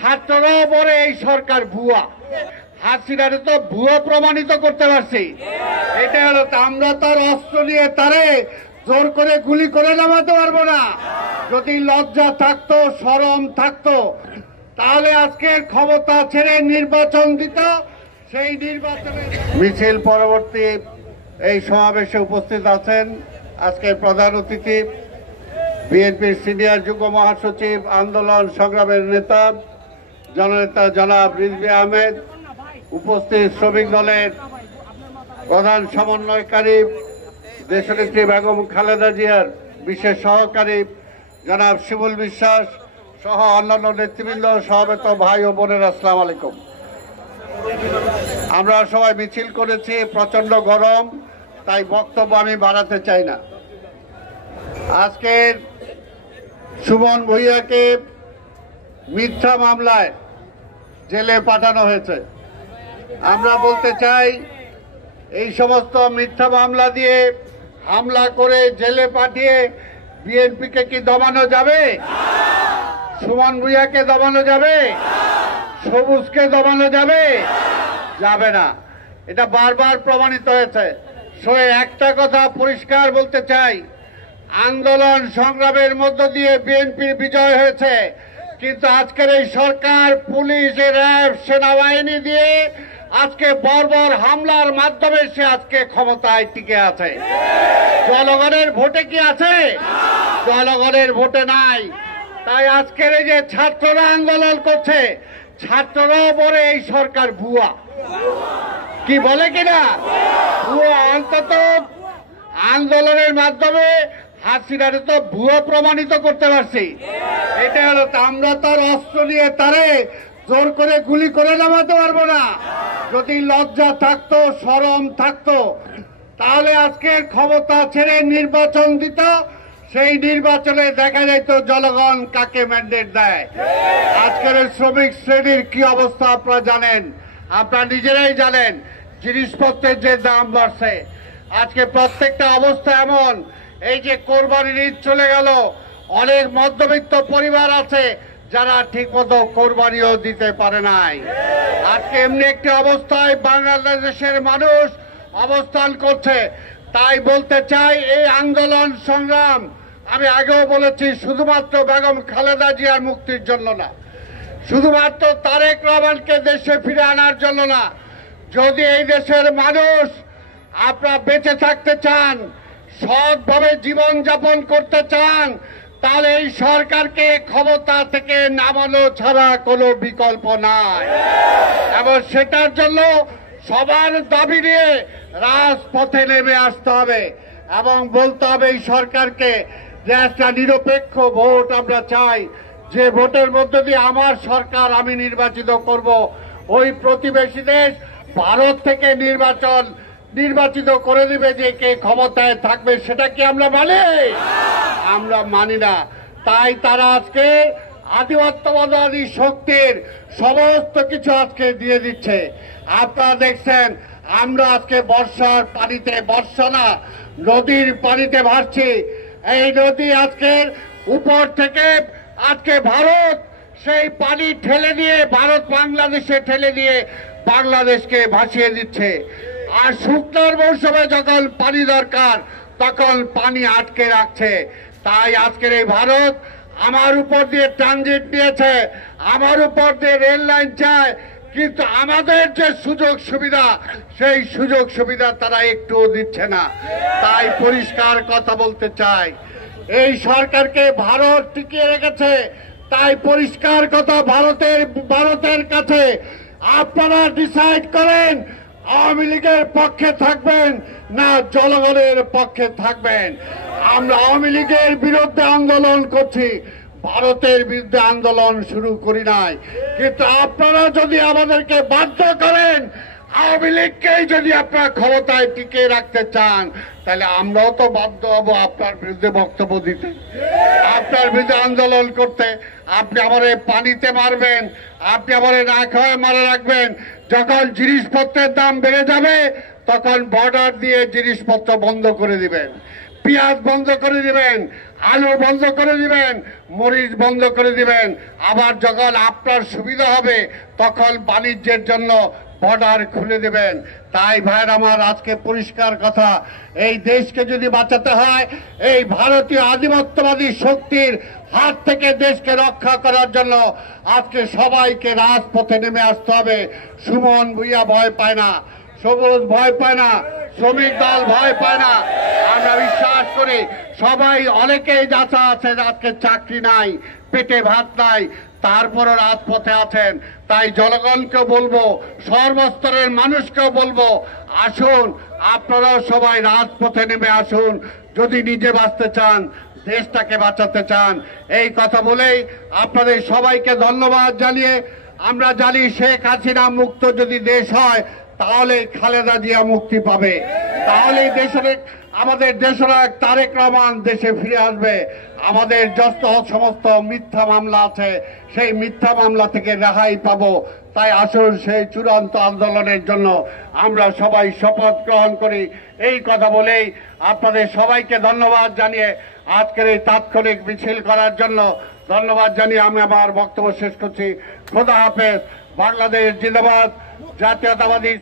ছাত্ররাও বলে এই সরকার ভুয়া। হাসিনারে তো ভুয়া প্রমাণিত করতে পারছি। এটা হলো আমরা তার অস্ত্র নিয়ে তারে জোর করে গুলি করে নামাতে পারবো না। যদি লজ্জা থাকতো, শরম থাকতো, তাহলে আজকের ক্ষমতা ছেড়ে নির্বাচন দিত। সেই নির্বাচনে মিছিল পরবর্তী এই সমাবেশে উপস্থিত আছেন আজকের প্রধান অতিথি বিএনপির সিনিয়র যুগ্ম মহাসচিব, আন্দোলন সংগ্রামের নেতা জননেতা জনাব রিজভী আহমেদ, উপস্থিত শ্রমিক দলের প্রধান সমন্বয়কারী দেশনেত্রী বেগম খালেদা জিয়ার বিশেষ সহকারী জনাব শিমুল বিশ্বাস সহ অন্যান্য নেতৃবৃন্দ, সমবেত ভাই ও বোনেরা, আসসালামু আলাইকুম। আমরা সবাই মিছিল করেছি, প্রচন্ড গরম, তাই বক্তব্য আমি বাড়াতে চাই না। আজকের সুমন ভূঁইয়াকে মিথ্যা মামলায় জেলে পাঠানো হয়েছে। আমরা বলতে চাই, এই সমস্ত মিথ্যা মামলা দিয়ে হামলা করে জেলে পাঠিয়ে বিএনপিকে কি দমানো যাবে? সুমন ভূঁইয়াকে দমানো যাবে? সবুজকে দমানো যাবে? যাবে না। এটা বারবার প্রমাণিত হয়েছে। একটা কথা পরিষ্কার বলতে চাই, আন্দোলন সংগ্রামের মধ্য দিয়ে বিএনপির বিজয় হয়েছে, কিন্তু আজকের এই সরকার পুলিশ, র্যাব, সেনাবাহিনী দিয়ে আজকে বর্বর হামলার মাধ্যমে সে আজকে ক্ষমতায় টিকে আছে। জনগণের ভোটে কি আছে? জনগণের ভোটে নাই। তাই আজকের এই যে ছাত্ররা আন্দোলন করছে, ছাত্ররাও বলে এই সরকার ভুয়া। কি বলে কিনা? ভুয়া। অন্তত আন্দোলনের মাধ্যমে হাসিনারে তো ভুয়া প্রমাণিত করতে পারছি। এটা হলো আমরা তার অস্ত্র নিয়ে তারে জোর করে গুলি করে নামাতে পারবো না। যদি লজ্জা থাকতো, শরম থাকতো, তাহলে আজকের ক্ষমতা ছেড়ে নির্বাচন দিত। সেই নির্বাচনে দেখা যেত জনগণ কাকে ম্যান্ডেট দেয়। আজকের শ্রমিক শ্রেণীর কি অবস্থা আপনারা জানেন, আপনারা নিজেরাই জানেন। জিনিসপত্রের যে দাম বাড়ছে, আজকে প্রত্যেকটা অবস্থা এমন। এই যে কোরবানির ঈদ চলে গেল, অনেক মধ্যবিত্ত পরিবার আছে যারা ঠিকমতো কোরবানিও দিতে পারে নাই। আজকে এমনি একটি অবস্থায় বাংলাদেশের মানুষ অবস্থান করছে। তাই বলতে চাই, এই আন্দোলন সংগ্রাম আমি আগেও বলেছি, শুধুমাত্র বেগম খালেদা জিয়ার মুক্তির জন্য না, শুধুমাত্র তারেক রহমানকে দেশে ফিরে আনার জন্য না। যদি এই দেশের মানুষ আপনারা বেঁচে থাকতে চান, সৎভাবে জীবন যাপন করতে চান, তাহলে এই সরকারকে ক্ষমতা থেকে নামানো ছাড়া কোনো বিকল্প নাই। এবং সেটার জন্য সবার দাবি নিয়ে রাজপথে নেমে আসতে হবে এবং বলতে হবে এই সরকারকে যে একটা নিরপেক্ষ ভোট আমরা চাই, যে ভোটের মধ্য দিয়ে আমার সরকার আমি নির্বাচিত করব। ওই প্রতিবেশী দেশ ভারত থেকে নির্বাচিত করে দিবে যে কে ক্ষমতায় থাকবে, সেটা কি আমরা মানি? আমরা মানি না। তাই তারা আজকে আধিপত্যবাদী শক্তির সমস্ত কিছু আজকে দিয়ে দিচ্ছে। আপনারা দেখছেন, আমরা আজকে বর্ষার পানিতে, বর্ষা না, নদীর পানিতে ভাসছি। এই নদী আজকের উপর থেকে আজকে ভারত সেই পানি ঠেলে দিয়ে, ভারত বাংলাদেশে ঠেলে দিয়ে বাংলাদেশকে ভাসিয়ে দিচ্ছে। আর শুকনোর মৌসুমে যখন পানি দরকার, তখন পানি আটকে রাখছে। তাই আজকের এই ভারত আমার উপর দিয়ে ট্রানজিট দিয়েছে, আমার উপর দিয়ে রেল লাইন চায়, কিন্তু আমাদের যে সুযোগ সুবিধা, সেই সুযোগ সুবিধা তারা একটুও দিচ্ছে না। তাই পরিষ্কার কথা বলতে চাই, এই সরকারকে ভারত টিকিয়ে রেখেছে। তাই পরিষ্কার কথা, ভারতের কাছে আপনারা ডিসাইড করেন, আওয়ামী লীগের পক্ষে থাকবেন না জনগণের পক্ষে থাকবেন। আমরা আওয়ামী লীগের বিরুদ্ধে আন্দোলন করছি, ভারতের বিরুদ্ধে আন্দোলন শুরু করি নাই। কিন্তু আপনারা যদি আমাদেরকে বাধ্য করেন, আওয়ামী লীগকেই যদি আপনারা ক্ষমতায় টিকিয়ে রাখতে চান, তাহলে আমরাও তো বাধ্য হব আপনার বিরুদ্ধে বক্তব্য দিতে, আপনার বিরুদ্ধে আন্দোলন করতে। আপনি আমার পানিতে মারবেন, আপনি আমার না খাওয়ায় মারা রাখবেন। যখন জিনিসপত্রের দাম বেড়ে যাবে, তখন বর্ডার দিয়ে জিনিসপত্র বন্ধ করে দিবেন, পেঁয়াজ বন্ধ করে দিবেন। আলু বন্ধ করে দিবেন, মরিচ বন্ধ করে দিবেন। আবার যখন আপনার সুবিধা হবে তখন বাণিজ্যের জন্য বর্ডার খুলে দেবেন। তাই ভাইয়ের আমার, আজকে পরিষ্কার কথা, এই দেশকে যদি বাঁচাতে হয়, এই ভারতীয় আধিপত্যবাদী শক্তির হাত থেকে দেশকে রক্ষা করার জন্য আজকে সবাইকে রাজপথে নেমে আসতে হবে। সুমন ভূঁইয়া ভয় পায় না, সবুজ ভয় পায় না, শ্রমিক দল ভয় পায় না। আমরা বিশ্বাস করি সবাই, অনেকেই যাচা আছে আজকে চাকরি নাই, পেটে ভাত নাই, তারপরও রাজপথে আছেন। তাই জনগণকে বলবো, সর্বস্তরের মানুষকেও বলবো, আসুন আপনারাও সবাই রাজপথে নেমে আসুন যদি নিজে বাঁচতে চান, দেশটাকে বাঁচাতে চান। এই কথা বলেই আপনাদের সবাইকে ধন্যবাদ জানিয়ে, আমরা জানি শেখ হাসিনা মুক্ত যদি দেশ হয় তাহলে খালেদা জিয়া মুক্তি পাবে, তাহলেই আমাদের দেশনায়ক তারেক রহমান দেশে ফিরে আসবে। আমাদের যত সমস্ত মিথ্যা মামলা আছে সেই মিথ্যা মামলা থেকে রেহাই পাবো। তাই আসুন সেই চূড়ান্ত আন্দোলনের জন্য আমরা সবাই শপথ গ্রহণ করি। এই কথা বলেই আপনাদের সবাইকে ধন্যবাদ জানিয়ে আজকের এই তাৎক্ষণিক মিছিল করার জন্য ধন্যবাদ জানিয়ে আমি আমার বক্তব্য শেষ করছি। খোদা হাফেজ। বাংলাদেশ জিন্দাবাদ। জাতীয়তাবাদী